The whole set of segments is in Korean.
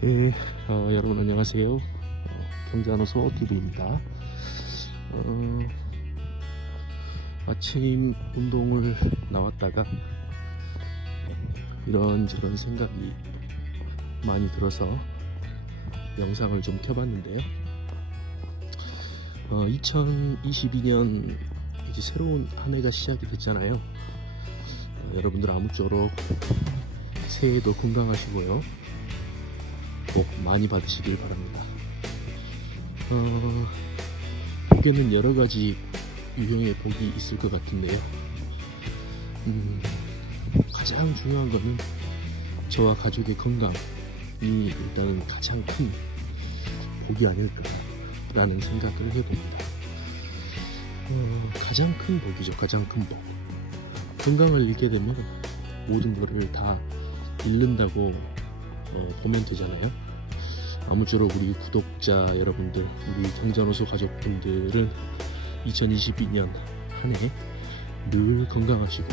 네, 여러분 안녕하세요. 경자노소 TV입니다. 아침 운동을 나왔다가 이런저런 생각이 많이 들어서 영상을 좀 켜봤는데요. 2022년 이제 새로운 한 해가 시작이 됐잖아요. 여러분들 아무쪼록 새해도 건강하시고요. 복 많이 받으시길 바랍니다. 복에는 여러가지 유형의 복이 있을 것 같은데요. 가장 중요한 거는 저와 가족의 건강이 일단은 가장 큰 복이 아닐까라는 생각을 해봅니다. 가장 큰 복이죠. 가장 큰 복. 건강을 잃게 되면 모든 것을 다 잃는다고 보면 되잖아요. 아무쪼록 우리 구독자 여러분들, 우리 경자노소 가족분들은 2022년 한 해 늘 건강하시고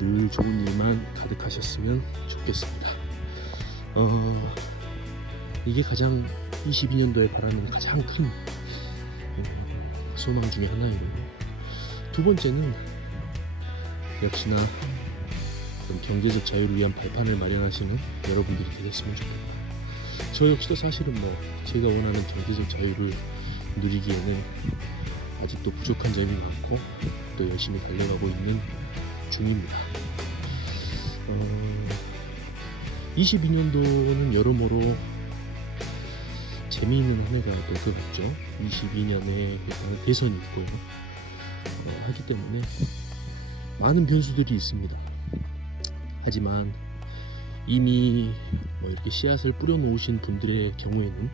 늘 좋은 일만 가득하셨으면 좋겠습니다. 이게 가장 22년도에 바라는 가장 큰 소망 중에 하나이고요. 두 번째는 역시나 경제적 자유를 위한 발판을 마련하시는 여러분들이 되셨으면 좋겠다. 저 역시도 사실은 제가 원하는 경제적 자유를 누리기에는 아직도 부족한 점이 많고 또 열심히 달려가고 있는 중입니다. 22년도는 여러모로 재미있는 한 해가 될 것 같죠. 22년에 대선이 있고 하기 때문에 많은 변수들이 있습니다. 하지만 이미 이렇게 씨앗을 뿌려놓으신 분들의 경우에는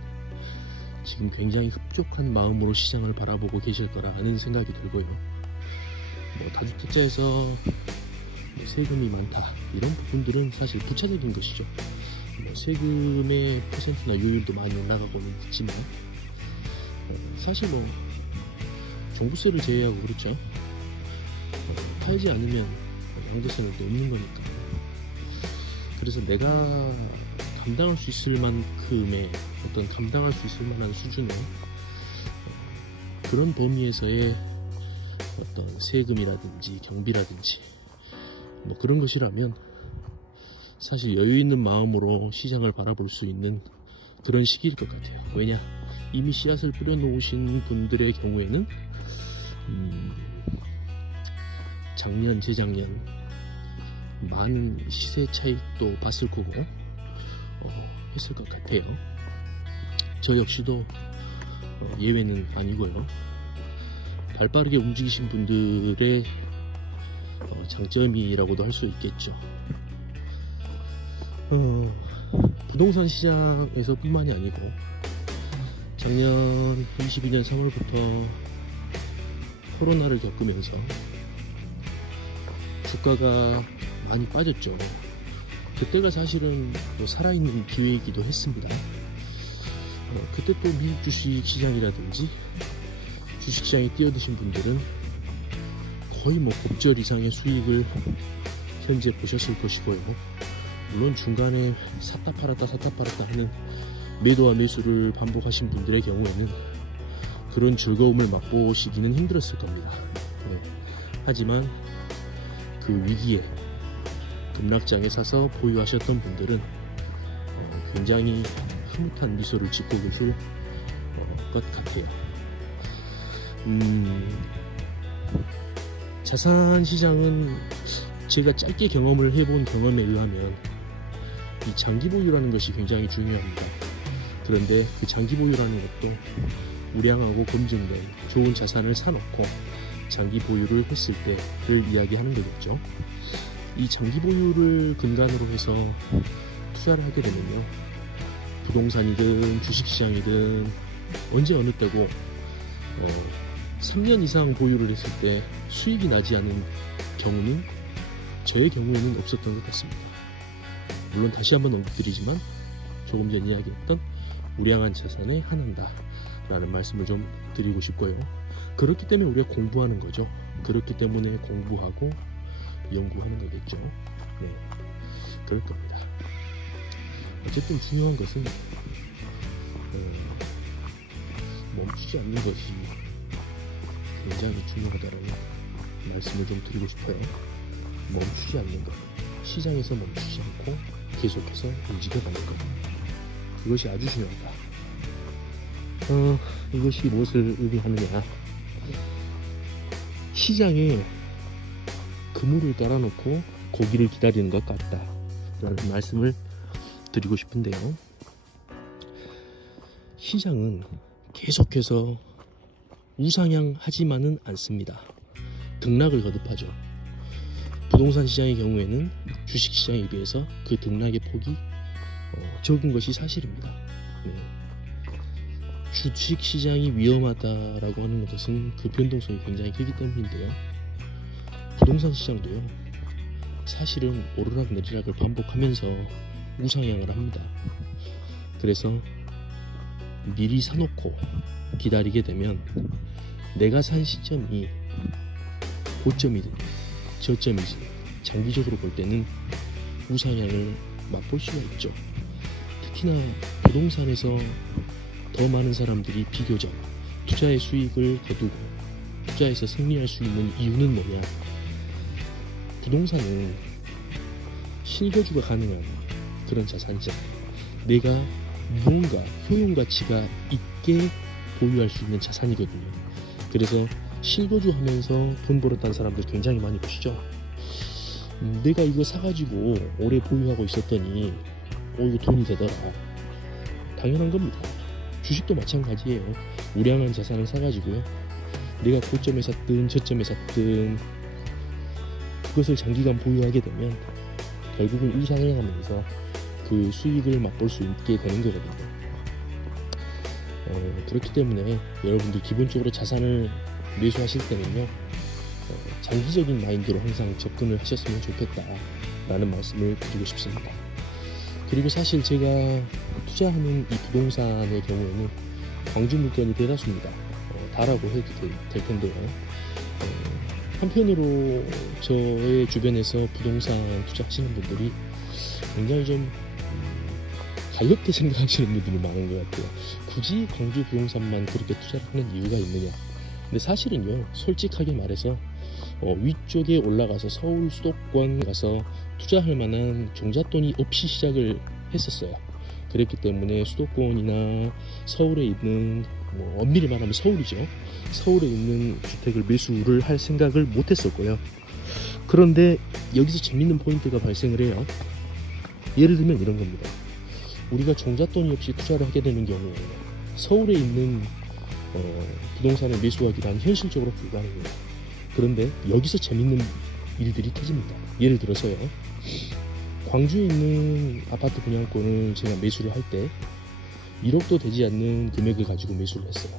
지금 굉장히 흡족한 마음으로 시장을 바라보고 계실 거라는 생각이 들고요. 다주택자에서 세금이 많다 이런 부분들은 사실 부차적인 것이죠. 세금의 퍼센트나 요율도 많이 올라가고는 있지만 사실 종부세를 제외하고 그렇죠. 팔지 않으면 양도세는 또 없는 거니까. 그래서 내가 감당할 수 있을 만큼의 어떤 감당할 수 있을 만한 수준의 그런 범위에서의 어떤 세금이라든지 경비라든지 그런 것이라면 사실 여유 있는 마음으로 시장을 바라볼 수 있는 그런 시기일 것 같아요. 왜냐, 이미 씨앗을 뿌려놓으신 분들의 경우에는 작년, 재작년 많은 시세 차익도 봤을 거고 했을 것 같아요. 저 역시도 예외는 아니고요. 발빠르게 움직이신 분들의 장점이라고도 할 수 있겠죠. 부동산 시장에서 뿐만이 아니고 작년 22년 3월부터 코로나를 겪으면서 주가가 많이 빠졌죠. 그때가 사실은 살아있는 기회이기도 했습니다. 그때 또 미국 주식시장이라든지 주식시장에 뛰어드신 분들은 거의 곱절 이상의 수익을 현재 보셨을 것이고요. 물론 중간에 샀다 팔았다 하는 매도와 매수를 반복하신 분들의 경우에는 그런 즐거움을 맛보시기는 힘들었을 겁니다. 하지만 그 위기에 급락장에 사서 보유하셨던 분들은 굉장히 흐뭇한 미소를 짓고 계실 것 같아요. 자산 시장은 제가 짧게 경험을 해본 경험에 의하면 이 장기 보유라는 것이 굉장히 중요합니다. 그런데 그 장기 보유라는 것도 우량하고 검증된 좋은 자산을 사놓고 장기 보유를 했을 때를 이야기하는 거겠죠. 이 장기 보유를 근간으로 해서 투자를 하게 되면요, 부동산이든 주식시장이든 언제 어느 때고 3년 이상 보유를 했을 때 수익이 나지 않은 경우는 저의 경우에는 없었던 것 같습니다. 물론 다시 한번 언급드리지만 조금 전 이야기했던 우량한 자산에 한한다 라는 말씀을 좀 드리고 싶고요. 그렇기 때문에 우리가 공부하는 거죠. 그렇기 때문에 공부하고 연구하는 거겠죠. 네, 그럴 겁니다. 어쨌든 중요한 것은 멈추지 않는 것이 굉장히 중요하다라는 말씀을 좀 드리고 싶어요. 멈추지 않는 것, 시장에서 멈추지 않고 계속해서 움직여가는 것, 그것이 아주 중요하다. 이것이 무엇을 의미하느냐, 시장에 그물을 깔아놓고 고기를 기다리는 것 같다 라는 말씀을 드리고 싶은데요, 시장은 계속해서 우상향하지만은 않습니다. 등락을 거듭하죠. 부동산 시장의 경우에는 주식 시장에 비해서 그 등락의 폭이 적은 것이 사실입니다. 네. 주식 시장이 위험하다라고 하는 것은 그 변동성이 굉장히 크기 때문인데요, 부동산 시장도요, 사실은 오르락 내리락을 반복하면서 우상향을 합니다. 그래서 미리 사놓고 기다리게 되면 내가 산 시점이 고점이든 저점이든 장기적으로 볼 때는 우상향을 맛볼 수가 있죠. 특히나 부동산에서 더 많은 사람들이 비교적 투자의 수익을 거두고 투자에서 승리할 수 있는 이유는 뭐냐, 부동산은 실거주가 가능한 그런 자산이죠. 내가 무언가 효용가치가 있게 보유할 수 있는 자산이거든요. 그래서 실거주하면서 돈 벌었다는 사람들 굉장히 많이 보시죠. 내가 이거 사가지고 오래 보유하고 있었더니 이거 돈이 되더라. 당연한 겁니다. 주식도 마찬가지예요. 우량한 자산을 사가지고요, 내가 고점에 샀든 저점에 샀든 그것을 장기간 보유하게 되면 결국은 우상향하면서 그 수익을 맛볼 수 있게 되는 거거든요. 그렇기 때문에 여러분들 기본적으로 자산을 매수하실 때는요, 장기적인 마인드로 항상 접근을 하셨으면 좋겠다 라는 말씀을 드리고 싶습니다. 그리고 사실 제가 투자하는 이 부동산의 경우에는 광주 물건이 대다수입니다. 다라고 해도 될 텐데요, 한편으로 저의 주변에서 부동산 투자하시는 분들이 굉장히 좀 가볍게 생각하시는 분들이 많은 것 같아요. 굳이 광주 부동산만 그렇게 투자를 하는 이유가 있느냐. 근데 사실은요, 솔직하게 말해서 위쪽에 올라가서 서울 수도권 가서 투자할 만한 종잣돈이 없이 시작을 했었어요. 그랬기 때문에 수도권이나 서울에 있는, 엄밀히 말하면 서울이죠, 서울에 있는 주택을 매수를 할 생각을 못 했었고요. 그런데 여기서 재밌는 포인트가 발생을 해요. 예를 들면 이런 겁니다. 우리가 종잣돈이 없이 투자를 하게 되는 경우에 서울에 있는 부동산을 매수하기란 현실적으로 불가능해요. 그런데 여기서 재밌는 일들이 터집니다. 예를 들어서요, 광주에 있는 아파트 분양권을 제가 매수를 할 때 1억도 되지 않는 금액을 가지고 매수를 했어요.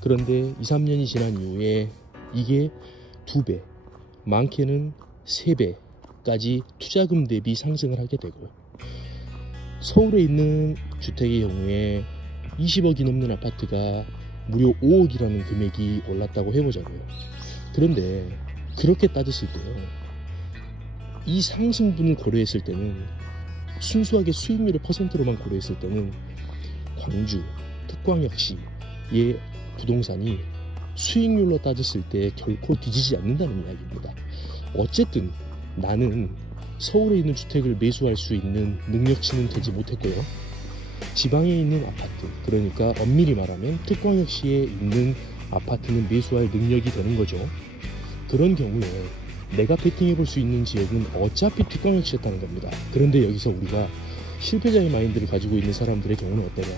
그런데 2, 3년이 지난 이후에 이게 2배, 많게는 3배까지 투자금 대비 상승을 하게 되고요. 서울에 있는 주택의 경우에 20억이 넘는 아파트가 무려 5억이라는 금액이 올랐다고 해보자고요. 그런데 그렇게 따졌을 때요, 이 상승분을 고려했을 때는, 순수하게 수익률의 퍼센트로만 고려했을 때는 광주, 특광역시의 부동산이 수익률로 따졌을 때 결코 뒤지지 않는다는 이야기입니다. 어쨌든 나는 서울에 있는 주택을 매수할 수 있는 능력치는 되지 못했고요, 지방에 있는 아파트, 그러니까 엄밀히 말하면 특광역시에 있는 아파트는 매수할 능력이 되는 거죠. 그런 경우에 내가 베팅해 볼 수 있는 지역은 어차피 특광역시였다는 겁니다. 그런데 여기서 우리가 실패자의 마인드를 가지고 있는 사람들의 경우는 어떠냐,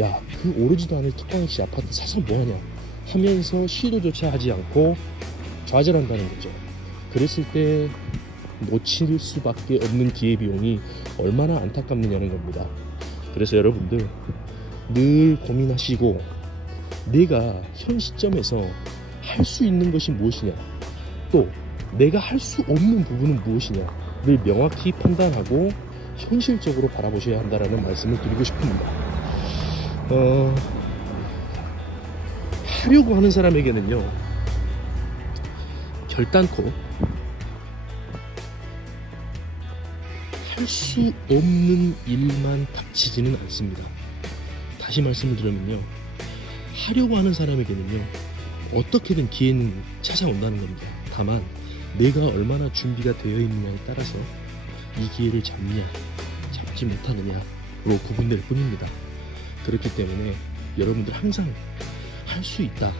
야, 그 오르지도 않을 특광역시 아파트 사서 뭐하냐 하면서 시도조차 하지 않고 좌절한다는 거죠. 그랬을 때 놓칠 수밖에 없는 기회비용이 얼마나 안타깝느냐는 겁니다. 그래서 여러분들 늘 고민하시고, 내가 현 시점에서 할 수 있는 것이 무엇이냐, 또 내가 할 수 없는 부분은 무엇이냐를 명확히 판단하고 현실적으로 바라보셔야 한다는 말씀을 드리고 싶습니다. 하려고 하는 사람에게는요, 결단코 할 수 없는 일만 닥치지는 않습니다. 다시 말씀을 드리면요, 하려고 하는 사람에게는요 어떻게든 기회는 찾아온다는 겁니다. 다만 내가 얼마나 준비가 되어 있느냐에 따라서 이 기회를 잡냐 잡지 못하느냐로 구분될 뿐입니다. 그렇기 때문에 여러분들 항상 할 수 있다,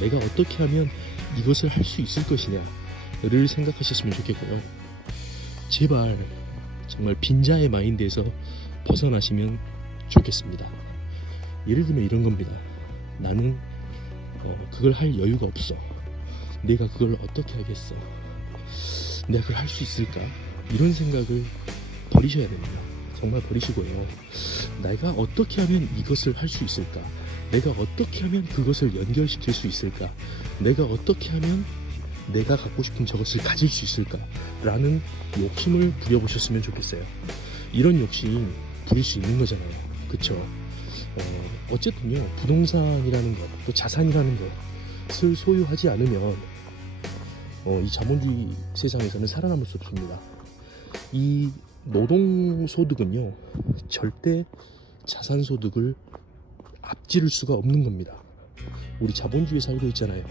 내가 어떻게 하면 이것을 할 수 있을 것이냐를 생각하셨으면 좋겠고요. 제발 정말 빈자의 마인드에서 벗어나시면 좋겠습니다. 예를 들면 이런 겁니다. 나는 그걸 할 여유가 없어. 내가 그걸 어떻게 하겠어? 내가 그걸 할 수 있을까? 이런 생각을 버리셔야 됩니다. 정말 버리시고요. 내가 어떻게 하면 이것을 할 수 있을까? 내가 어떻게 하면 그것을 연결시킬 수 있을까? 내가 어떻게 하면 내가 갖고 싶은 저것을 가질 수 있을까? 라는 욕심을 부려보셨으면 좋겠어요. 이런 욕심 부릴 수 있는 거잖아요. 그쵸? 어쨌든요, 부동산이라는 것, 또 자산이라는 것을 소유하지 않으면 이 자본주의 세상에서는 살아남을 수 없습니다. 이 노동소득은요 절대 자산소득을 앞지를 수가 없는 겁니다. 우리 자본주의에 살고 있잖아요.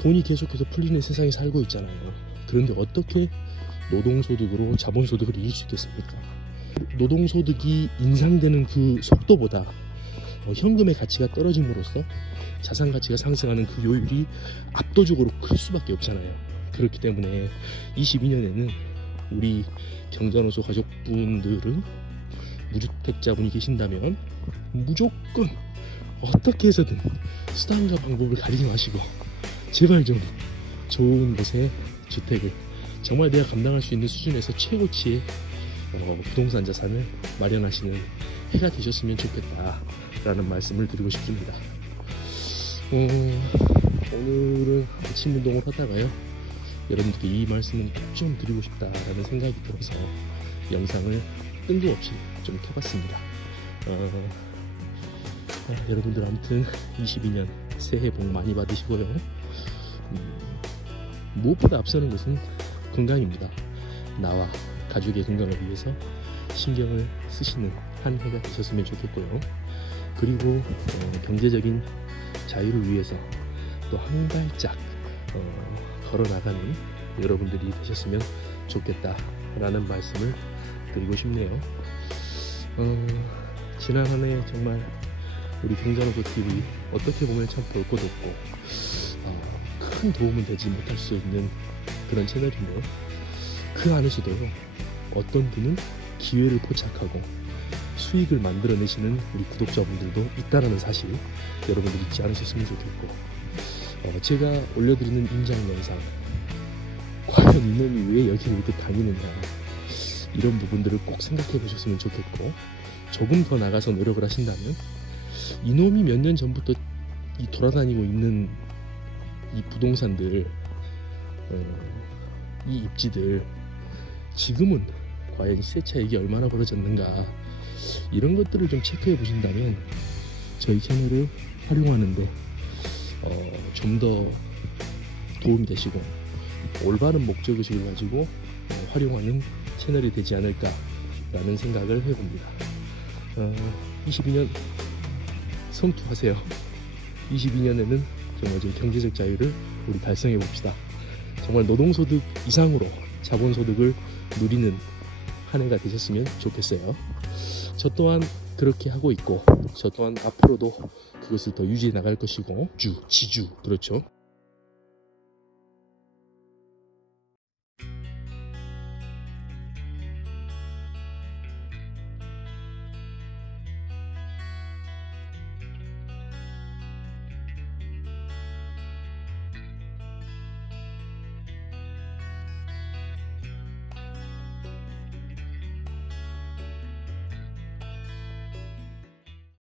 돈이 계속해서 풀리는 세상에 살고 있잖아요. 그런데 어떻게 노동소득으로 자본소득을 이길 수 있겠습니까? 노동소득이 인상되는 그 속도보다 현금의 가치가 떨어짐으로써 자산 가치가 상승하는 그 요율이 압도적으로 클 수밖에 없잖아요. 그렇기 때문에 22년에는 우리 경자노소 가족분들은 무주택자분이 계신다면 무조건 어떻게 해서든 수단과 방법을 가리지 마시고 제발 좀 좋은 곳에 주택을, 정말 내가 감당할 수 있는 수준에서 최고치의 부동산 자산을 마련하시는 해가 되셨으면 좋겠다라는 말씀을 드리고 싶습니다. 오늘은 아침 운동을 하다가요, 여러분들께 이 말씀은 꼭 좀 드리고 싶다라는 생각이 들어서 영상을 뜬금없이 좀 켜봤습니다. 여러분들 아무튼 22년 새해 복 많이 받으시고요. 무엇보다 앞서는 것은 건강입니다. 나와 가족의 건강을 위해서 신경을 쓰시는 한 해가 되셨으면 좋겠고요. 그리고 경제적인 자유를 위해서 또 한 발짝 걸어나가는 여러분들이 되셨으면 좋겠다라는 말씀을 드리고 싶네요. 지난 한 해 정말 우리 경자노소 TV 어떻게 보면 참 볼 것 없고 큰 도움은 되지 못할 수 있는 그런 채널인데요. 그 안에서도요, 어떤 분은 기회를 포착하고 수익을 만들어내시는 우리 구독자분들도 있다는 사실 여러분들 잊지 않으셨으면 좋겠고, 제가 올려드리는 임장 영상, 과연 이놈이 왜 여기를 이렇게 다니느냐, 이런 부분들을 꼭 생각해 보셨으면 좋겠고, 조금 더 나가서 노력을 하신다면 이놈이 몇 년 전부터 돌아다니고 있는 이 부동산들, 이 입지들 지금은 과연 시세 차익이 얼마나 벌어졌는가, 이런 것들을 좀 체크해 보신다면 저희 채널을 활용하는데 좀 더 도움이 되시고 올바른 목적의식을 가지고 활용하는 채널이 되지 않을까라는 생각을 해봅니다. 22년 성투하세요. 22년에는 정말 좀 경제적 자유를 우리 달성해 봅시다. 정말 노동소득 이상으로 자본소득을 누리는 한 해가 되셨으면 좋겠어요. 저 또한 그렇게 하고 있고, 저 또한 앞으로도 그것을 더 유지해 나갈 것이고, 지주, 그렇죠.